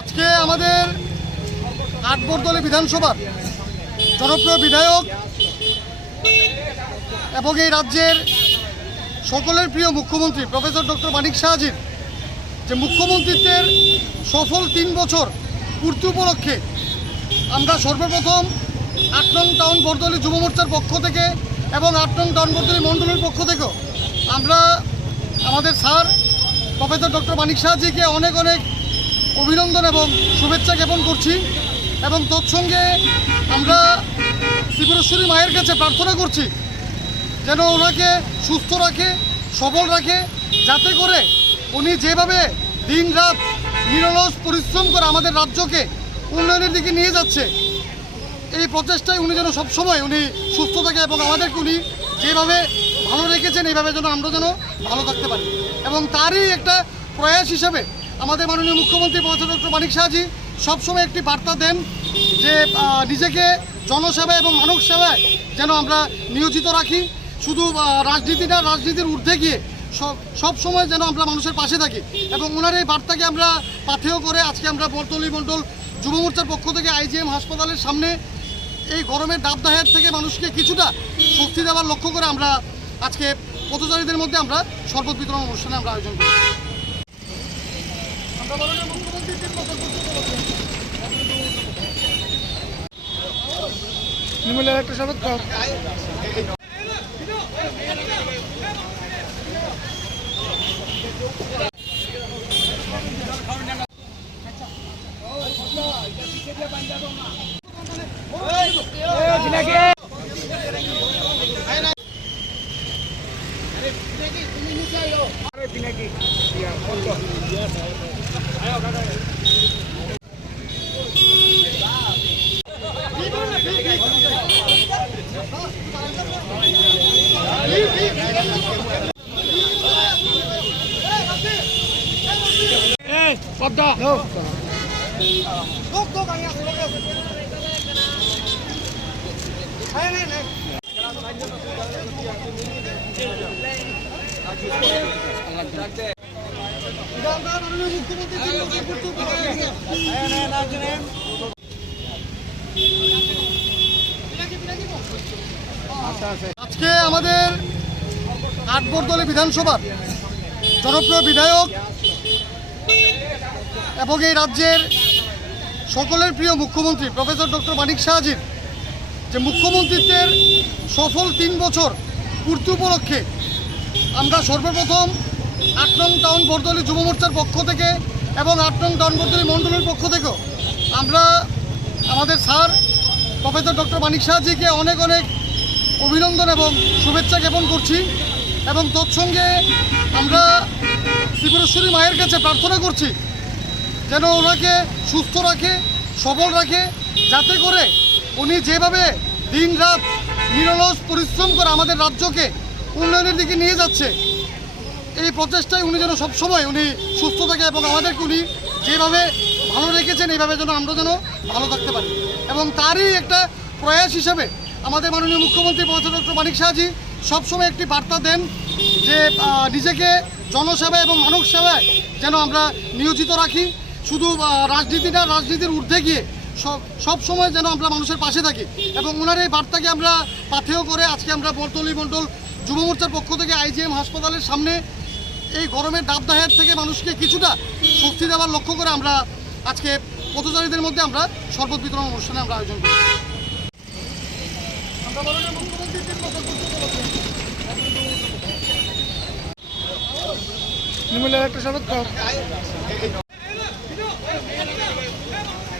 আজকে আমাদের আটবরদলে বিধানসভার জনপ্রিয় বিধায়ক এবং এই রাজ্যের সকলের প্রিয় মুখ্যমন্ত্রী, প্রফেসর ডক্টর মানিক শাহজির যে মুখ্যমন্ত্রীত্বের সফল তিন বছর পূর্তি উপলক্ষে আমরা সর্বপ্রথম আট নং টাউন বরদলি যুব মোর্চার পক্ষ থেকে এবং আট নং টাউন বরদলি মণ্ডলের পক্ষ থেকেও আমরা আমাদের স্যার, প্রফেসর ডক্টর মানিক শাহজিকে অনেক অনেক অভিনন্দন এবং শুভেচ্ছা জ্ঞাপন করছি এবং তৎসঙ্গে আমরা ত্রিপুরেশ্বরী মায়ের কাছে প্রার্থনা করছি। যেন ওনাকে সুস্থ রাখে, সবল রাখে, যাতে করে উনি যেভাবে দিন রাত নিরলস পরিশ্রম করে আমাদের রাজ্যকে উন্নয়নের দিকে নিয়ে যাচ্ছে, এই প্রচেষ্টায় উনি যেন সবসময় উনি সুস্থ থাকে এবং আমাদেরকে উনি যেভাবে ভালো রেখেছেন, এইভাবে যেন আমরা যেন ভালো থাকতে পারি। এবং তারই একটা প্রয়াস হিসেবে আমাদের মাননীয় মুখ্যমন্ত্রী প্রফেসর ডক্টর মানিক শাহজি সবসময় একটি বার্তা দেন যে নিজেকে জনসেবা এবং মানব সেবায় যেন আমরা নিয়োজিত রাখি। শুধু রাজনীতি না রাজনীতির ঊর্ধ্বে গিয়ে সব সময় যেন আমরা মানুষের পাশে থাকি। এবং ওনার এই বার্তাকে আমরা পাথেয় করে আজকে আমরা বর্তলি মণ্ডল যুব মোর্চার পক্ষ থেকে আইজিএম হাসপাতালের সামনে এই গরমের দাবদাহের থেকে মানুষকে কিছুটা স্বস্তি দেওয়ার লক্ষ্য করে আমরা আজকে পথচারীদের মধ্যে আমরা শরবত বিতরণ অনুষ্ঠানে আমরা আয়োজন করি আমরা মাননীয় মুখ্যমন্ত্রীর তিন বছর পূর্তি উপলক্ষে নিমলের একটা সবেত কম পদ্মা আমরা মাননীয় মুখ্যমন্ত্রীর তিন বছর পূর্তি উপলক্ষে আজকে আমাদের আটবরদলে বিধানসভার জনপ্রিয় বিধায়ক এবং এই রাজ্যের সকলের প্রিয় মুখ্যমন্ত্রী প্রফেসর ডক্টর মানিক শাহজির যে মুখ্যমন্ত্রীত্বের সফল তিন বছর পূর্তি উপলক্ষে আমরা সর্বপ্রথম আট নং টাউন বরদলি যুব মোর্চার পক্ষ থেকে এবং আট নং টাউন বরদলি মণ্ডলের পক্ষ থেকেও আমরা আমাদের স্যার প্রফেসর ডক্টর মানিক শাহজিকে অনেক অনেক অভিনন্দন এবং শুভেচ্ছা জ্ঞাপন করছি এবং তৎসঙ্গে আমরা ত্রিপুরেশ্বরী মায়ের কাছে প্রার্থনা করছি যেন ওনাকে সুস্থ রাখে, সবল রাখে, যাতে করে উনি যেভাবে দিন রাত নিরলস পরিশ্রম করে আমাদের রাজ্যকে উন্নয়নের দিকে নিয়ে যাচ্ছে। এই প্রচেষ্টায় উনি যেন সবসময় উনি সুস্থ থাকে এবং আমাদেরকে উনি যেভাবে ভালো রেখেছেন, এইভাবে যেন আমরা যেন ভালো থাকতে পারি। এবং তারই একটা প্রয়াস হিসাবে আমাদের মাননীয় মুখ্যমন্ত্রী প্রফেসর ডক্টর মানিক শাহজি সবসময় একটি বার্তা দেন যে নিজেকে জনসেবা এবং মানব সেবায় যেন আমরা নিয়োজিত রাখি। শুধু রাজনীতি না, রাজনীতির ঊর্ধ্বে গিয়ে সব সময় যেন আমরা মানুষের পাশে থাকি এবং ওনার এই বার্তাকে আমরা পাথেয় করে আজকে আমরা বর্তলি মণ্ডল যুব মোর্চার পক্ষ থেকে আইজিএম হাসপাতালের সামনে এই গরমের দাবদাহের থেকে মানুষকে কিছুটা স্বস্তি দেওয়ার লক্ষ্য করে আমরা আজকে পথচারীদের মধ্যে আমরা শরবত বিতরণ অনুষ্ঠানে আমরা আয়োজন করি একটা